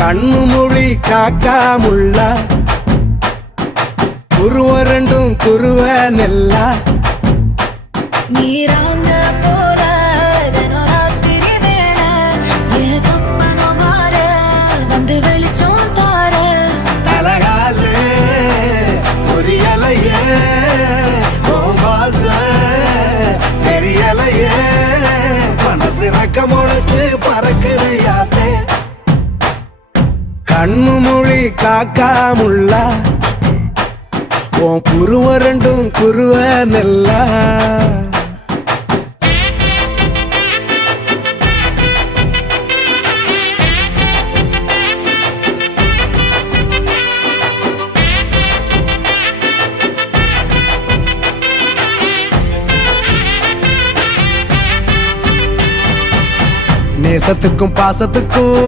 கண்ணு மொழி காக்காமுள்ள குருவ ரெண்டும் குருவ நெல்லா நீராங்க போல தினராத்திரி வேளை என் சொப்பனம் மாற வந்து வெளிச்சம் தார தலகாலே பொரியலையே ஓம்பாச பெரியலையே மனசு ரக்க முளைச்சு பறக்குதையாத்தே கண்ணு மொழி காக்காமுள்ள உன் குருவ ரெண்டும் குருவ நெல்லா நேசத்துக்கும் பாசத்துக்கும்